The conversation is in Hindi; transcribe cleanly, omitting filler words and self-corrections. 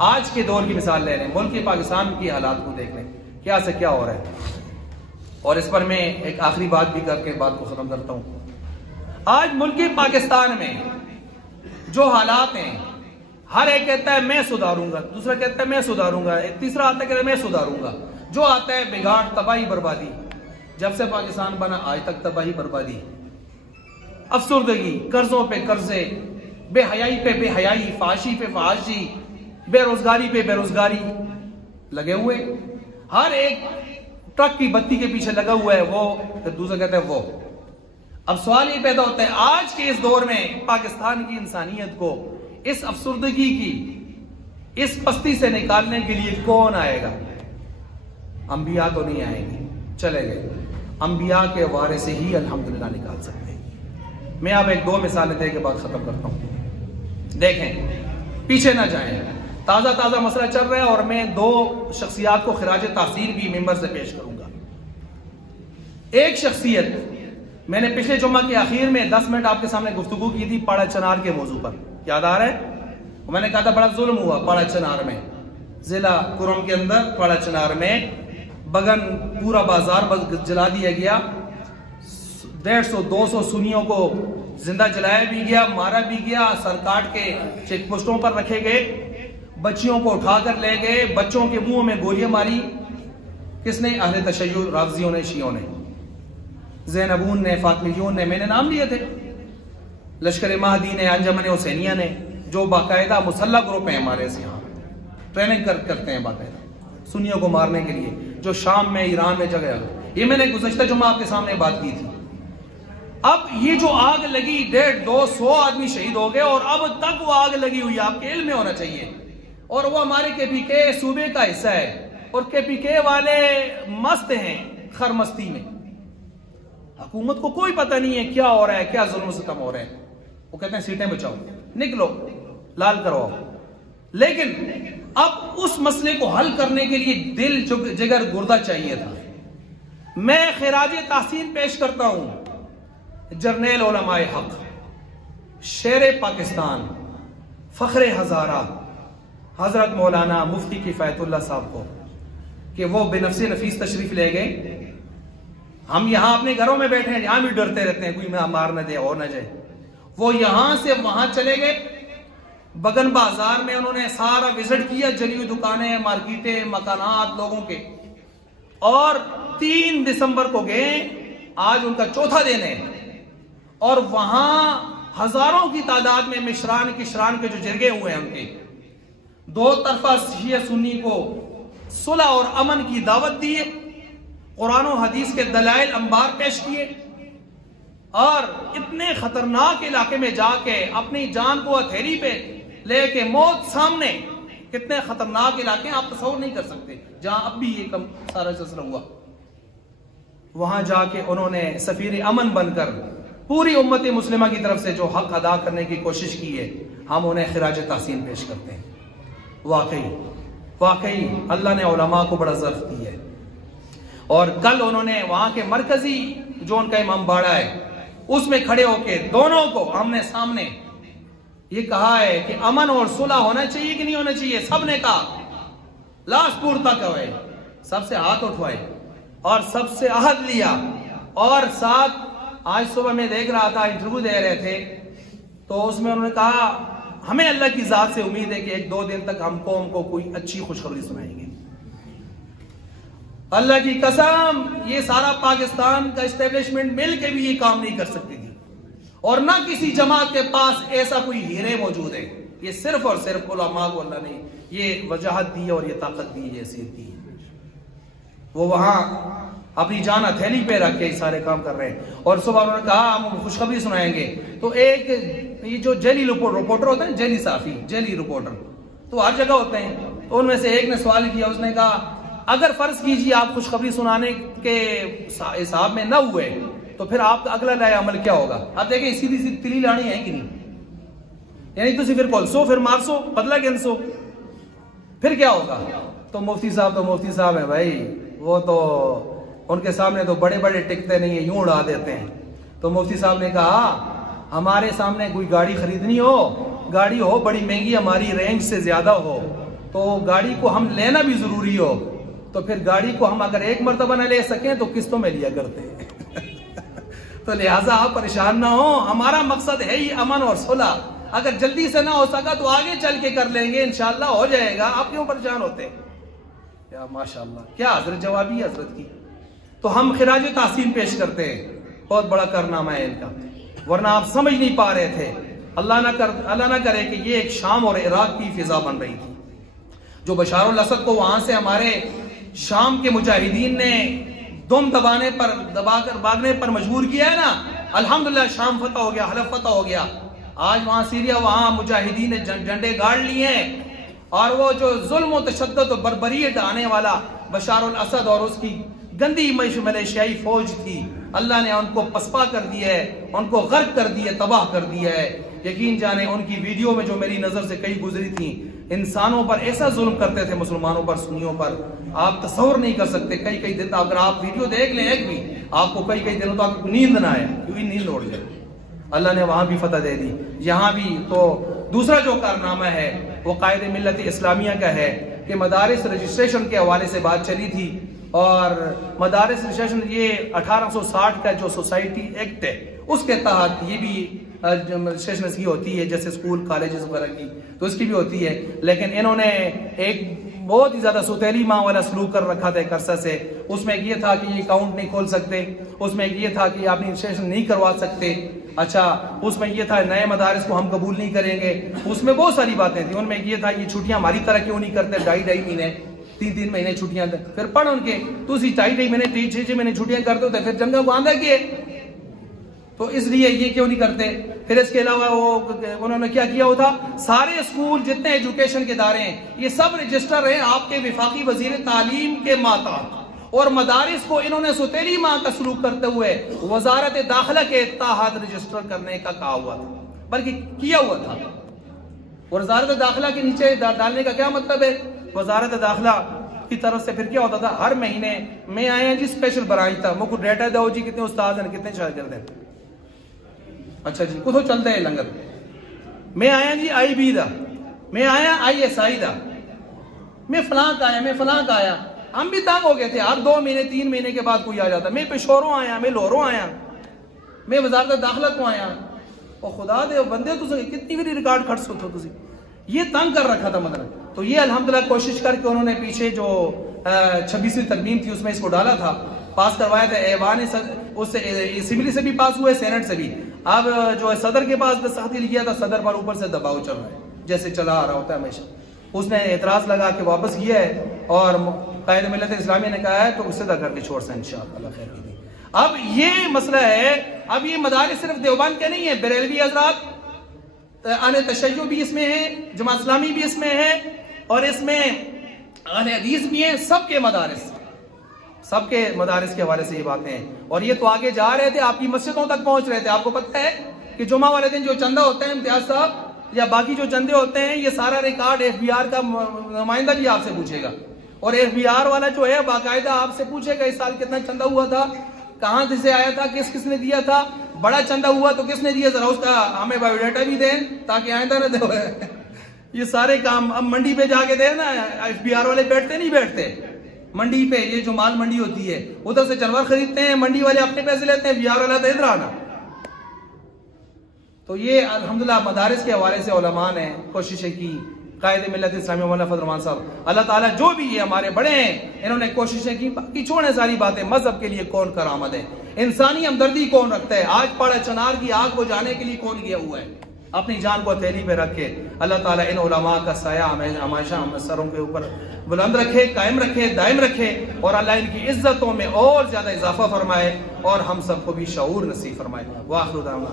आज के दौर की मिसाल ले लें, मुल्क पाकिस्तान की हालात को देख लें, क्या से क्या हो रहा है। और इस पर मैं एक आखिरी बात भी करके बात को खत्म करता हूं। आज मुल्क पाकिस्तान में जो हालात हैं, हर एक कहता है मैं सुधारूंगा, दूसरा कहता है मैं सुधारूंगा, तीसरा आता है कहता है मैं सुधारूंगा। जो आता है बिगाड़, तबाही, बर्बादी। जब से पाकिस्तान बना आज तक तबाही बर्बादी, अफसुर्दगी, कर्जों पे कर्जे, बेहयाई पे बेहयाई, फाशी पे फाशी, बेरोजगारी पे बेरोजगारी लगे हुए। हर एक ट्रक की बत्ती के पीछे लगा हुआ है वो, फिर दूसरा कहता है वो। अब सवाल ये पैदा होता है, आज के इस दौर में पाकिस्तान की इंसानियत को इस अफसुर्दगी की, इस पस्ती से निकालने के लिए कौन आएगा? अंबिया तो नहीं आएंगे, चले गए। अंबिया के वारे से ही अल्हम्दुलिल्लाह निकाल सकते हैं। मैं अब एक दो मिसालें दे के बाद खत्म करता हूं। देखें, पीछे ना जाएं, ताजा ताजा मसला चल रहा है और मैं दो शख्सियात को खिराज तासीर भी मेंबर से पेश करूंगा। एक शख्सियत, मैंने पिछले जुम्मा के आखिर में 10 मिनट आपके सामने गुफ्तगू की थी पाड़ा चनार के मौजू पर, याद आ रहा है? मैंने कहा था बड़ा जुल्म हुआ पाड़ा चनार में, जिला कुरम के अंदर पाड़ा चनार में बगन पूरा बाजार जला दिया गया। 150-200 सुन्नियों को जिंदा जलाया भी गया, मारा भी गया, सर काट के चेक पोस्टों पर रखे गए, बच्चियों को उठाकर ले गए, बच्चों के मुंह में गोलियां मारी। किसने? अहले तशय्युअ, राफ़िज़ियों ने, शियों ने, ज़ैनबून ने, फातिमियून ने, मैंने नाम लिए थे, लश्कर महदी ने, अंजमन हुसैनिया ने, जो बाकायदा मुसल्लह ग्रुप है हमारे से, यहाँ ट्रेनिंग करते हैं बाकायदा सुन्नियों को मारने के लिए, जो शाम में, ईरान में जगह। ये मैंने गुज़श्ता जुम्मा आपके सामने बात की थी। अब ये जो आग लगी, 150-200 आदमी शहीद हो गए और अब तक वो आग लगी हुई, आपके इल्म में होना चाहिए। और वो हमारे KPK सूबे का हिस्सा है और KPK वाले मस्त हैं खरमस्ती में। हुकूमत को कोई पता नहीं है क्या हो रहा है, क्या जुल्म सितम हो रहा है। वो कहते हैं सीटें बचाओ, निकलो, लाल करवाओ। लेकिन अब उस मसले को हल करने के लिए दिल, जिगर, गुर्दा चाहिए था। मैं खिराज तासीर पेश करता हूं जर्नैल उलमाए हक, शेर पाकिस्तान, फख्रे हजारा, हजरत मौलाना मुफ्ती किफायतुल्लाह साहब को, कि वो बेनफ्सी नफीस तशरीफ ले गए। हम यहां अपने घरों में बैठे हैं, यहां भी डरते रहते हैं कोई मार न दे और न जाए। वो यहां से वहां चले गए, बगन बाजार में उन्होंने सारा विजिट किया, जली हुई दुकानें, मार्केटें, मकानात लोगों के, और 3 दिसंबर को गए, आज उनका चौथा दिन है, और वहां हजारों की तादाद में मिशरान किशरान के जो जरगे हुए हैं उनके, दो तरफा शिया सुन्नी को सुलह और अमन की दावत दी, कुरान और हदीस के दलाइल अंबार पेश किए, और इतने खतरनाक इलाके में जाके अपनी जान को हथेली पे लेके मौत सामने, कितने खतरनाक इलाके आप तस्वर नहीं कर सकते, जहां अब भी ये कम सारा सिलसिला हुआ। वहां जाके उन्होंने सफीर अमन बनकर पूरी उम्मत मुस्लिमा की तरफ से जो हक अदा करने की कोशिश की है, हम उन्हें खिराज तासीन पेश करते हैं। वाकई अल्लाह ने उलमा को बड़ा ज़र्फ दी है। और कल उन्होंने वहां के मरकजी जो उनका इमाम बाड़ा है, उसमें खड़े होके दोनों को हमने सामने ये कहा है कि अमन और सुलह होना चाहिए कि नहीं होना चाहिए। सबने कहा, लास्ट पुर तक हुए, सबसे हाथ उठवाए और सबसे अहद लिया। और साथ आज सुबह मैं देख रहा था, इंटरव्यू दे रहे थे, तो उसमें उन्होंने कहा हमें अल्लाह की जात से उम्मीद है कि 1-2 दिन तक हम कौम को कोई अच्छी खुशखबरी सुनाएंगे। अल्लाह की कसम, ये सारा पाकिस्तान का इस्टेब्लिशमेंट मिल के भी ये काम नहीं कर सकती थी, और ना किसी जमात के पास ऐसा कोई हीरे मौजूद है। ये सिर्फ और सिर्फ उलमा को अल्लाह ने ये वजाहत दी और ये ताकत दी, ये हैसियत दी। वो वहां अपनी जान हथेली पे रख के सारे काम कर रहे हैं। और सुबह उन्होंने कहा हम खुशखबरी सुनाएंगे। तो एक ये जो जेली रिपोर्टर होते हैं, जेली साफी, जेली रिपोर्टर तो हर जगह होते हैं, तो उनमें से एक ने सवाल किया, उसने कहा अगर फर्ज कीजिए आप खुशखबरी सुनाने के हिसाब में न हुए तो फिर आपका अगला नया अमल क्या होगा? आप देखें सीधी सीधी तिली लानी है कि नहीं, यानी तुम फिर कोलसो, फिर मारसो, बदला गिनसो, फिर क्या होगा? तो मुफ्ती साहब है भाई, वो तो उनके सामने तो बड़े बड़े टिकते नहीं है, यूं उड़ा देते हैं। तो मुफ्ती साहब ने कहा हमारे सामने कोई गाड़ी खरीदनी हो, गाड़ी हो बड़ी महंगी, हमारी रेंज से ज्यादा हो, तो गाड़ी को हम लेना भी जरूरी हो तो फिर गाड़ी को हम अगर एक मरतबा न ले सकें तो किस्तों में लिया करते हैं। तो लिहाजा आप परेशान ना हो, हमारा मकसद है ही अमन और सुलह। अगर जल्दी से ना हो सका तो आगे चल के कर लेंगे, इंशाअल्लाह हो जाएगा। आप क्यों परेशान होते हैं? या माशाअल्लाह, क्या हजरत जवाबी हजरत की। तो हम खिराज तासीम पेश करते हैं, बहुत बड़ा कारनामा है इनका, वरना आप समझ नहीं पा रहे थे। अल्लाह ना करे कि ये एक शाम और इराक की फिजा बन रही थी, जो बशारुल असद को वहां से हमारे शाम के मुजाहिदीन ने दुम दबाकर भागने पर मजबूर किया है ना। अल्हम्दुलिल्लाह शाम फतह हो गया, हलफ फतह हो गया। आज वहां सीरिया, वहां मुजाहिदीन ने झंडे गाड़ लिए हैं, और वो जो जुल्म और तशद्दुद और बर्बरियत आने वाला बशारुल असद और उसकी गंदी मलेशियाई फौज थी, अल्लाह ने उनको पसपा कर दिया है, उनको गर्क कर दिया, तबाह कर दिया है। यकीन जाने उनकी वीडियो में जो मेरी नजर से कई गुजरी थी, इंसानों पर ऐसा जुल्म करते थे, मुसलमानों पर, सुन्नियों पर, आप तस्वर नहीं कर सकते। कई दिन अगर आप वीडियो देख लें एक भी, आपको कई दिनों तो आपको नींद ना आए, क्योंकि नींद उड़ जाए। अल्लाह ने वहां भी फतह दे दी, यहाँ भी। तो दूसरा जो कारनामा है वो कायदे मिल्लत इस्लामिया का है कि मदारिस रजिस्ट्रेशन के हवाले से बात चली थी, और मदारिस रजिस्ट्रेशन ये 1860 का जो सोसाइटी एक्ट है उसके तहत ये भी रजिस्ट्रेशन की होती है, जैसे स्कूल कॉलेजेस वगैरह की, तो इसकी भी होती है। लेकिन इन्होंने एक बहुत ही ज्यादा सुतेली माँ वाला सलूक कर रखा था एक अरसा से। उसमें ये था कि ये अकाउंट नहीं खोल सकते, उसमें ये था कि आप रजिस्ट्रेशन नहीं करवा सकते, अच्छा उसमें ये था नए मदारिस को हम कबूल नहीं करेंगे, उसमें बहुत सारी बातें थी। उनमें ये था कि छुट्टियां हमारी तरह क्यों नहीं करते, 2.5 महीने 3 महीने छुट्टियां, फिर पढ़ उनके तो 2.5 महीने 6 महीने छुट्टियां करते होते, फिर जंगा को आंधा किए, तो इसलिए ये क्यों नहीं करते। फिर इसके अलावा वो उन्होंने क्या किया होता, सारे स्कूल जितने एजुकेशन के इदारे हैं ये सब रजिस्टर हैं आपके विफाकी वजीर तालीम के मातहत, और मदारिस को इन्होंने सुतेली माँ का सलूक करते हुए वजारत दाखिला के तहत रजिस्टर करने का कहा हुआ था, बल्कि किया हुआ था। और वजारत दाखिला के नीचे डालने का क्या मतलब है, वजारत दाखिला की तरफ से फिर क्या होता था, हर महीने में आए जी स्पेशल ब्रांच था, मुझको डेटा दो जी कितने उस्ताद हैं, कितने शागिर्द हैं, अच्छा जी कुछ चलते हैं लंगर, मैं आया जी IB दा, मैं आया ISI दा, मैं फलां का आया, मैं फलां का आया। हम भी तंग हो गए थे, हर 2 महीने 3 महीने के बाद कोई आ जाता, मैं पेशोरों आया, मैं लोहरों आया, मैं वजारत दाखिला को आया, और खुदा दे बंदे तुझे कितनी भी रिकॉर्ड खट सुतो तुझे, ये तंग कर रखा था मतलब। तो ये अल्हम्दुलिल्लाह कोशिश करके उन्होंने पीछे जो 26वीं तरमीम थी उसमें इसको डाला था, पास करवाया था। ऐवान उससे असेंबली से भी पास हुआ है, सेनेट से भी। अब जो है सदर के पास दस्तखत किया था, सदर पर ऊपर से दबाव चल रहा है, जैसे चला आ रहा होता है हमेशा। उसने एतराज लगा के वापस किया है, और कायदे मिल्लत इस्लामी ने कहा है तो उससे करके छोड़ से इंशाअल्लाह खैर की। अब ये मसला है, अब ये मदारिस सिर्फ देवबंद के नहीं है, बरेलवी हजरात, अहले तशय्युअ भी इसमें है, जमात इस्लामी भी इसमें है, और इसमें अहले हदीस भी है, सबके मदारिस के हवाले से ये बातें हैं। और ये तो आगे जा रहे थे, आपकी मस्जिदों तक पहुंच रहे थे। आपको पता है कि जुमा वाले दिन जो चंदा होता है इम्तियाज साहब, या बाकी जो चंदे होते हैं, ये सारा रिकॉर्ड FBR का नुमाइंदा भी आपसे पूछेगा, और FBR वाला जो है बाकायदा आपसे पूछेगा इस साल कितना चंदा हुआ था, कहां से आया था, किसने दिया था, बड़ा चंदा हुआ तो किसने दिया, जरा उसका हमें बायोडाटा भी दें ताकि आइंदा न दे। ये सारे काम अब मंडी पे जाके दे ना, FBR वाले बैठते नहीं बैठते मंडी पे, ये जो माल मंडी होती है उधर से जानवर खरीदते हैं, मंडी वाले अपने पैसे लेते हैं, FBR वाला तो इधर आना। तो ये अल्हम्दुलिल्लाह मदारिस के हवाले से उलमा ने कोशिशें की, कायदे मिल्लत इस्लामी मौलाना फजल रहमान साहब, अल्लाह ताला जो भी ये हमारे बड़े हैं इन्होंने कोशिशें की। बाकी छोड़े सारी बातें, मजहब के लिए कौन करामद है, इंसानी हमदर्दी कौन रखता है, आज पड़ा चनार की आग बुझाने के लिए कौन गया हुआ है, अपनी जान को हथेली पे रखे। अल्लाह ताला इन उलमा का साया हमेशा हम सरों के ऊपर बुलंद रखे, कायम रखे, दायम रखे, और अल्लाह इनकी इज्जतों में और ज्यादा इजाफा फरमाए, और हम सबको भी शऊर नसीब फरमाए। वाखिर दावना।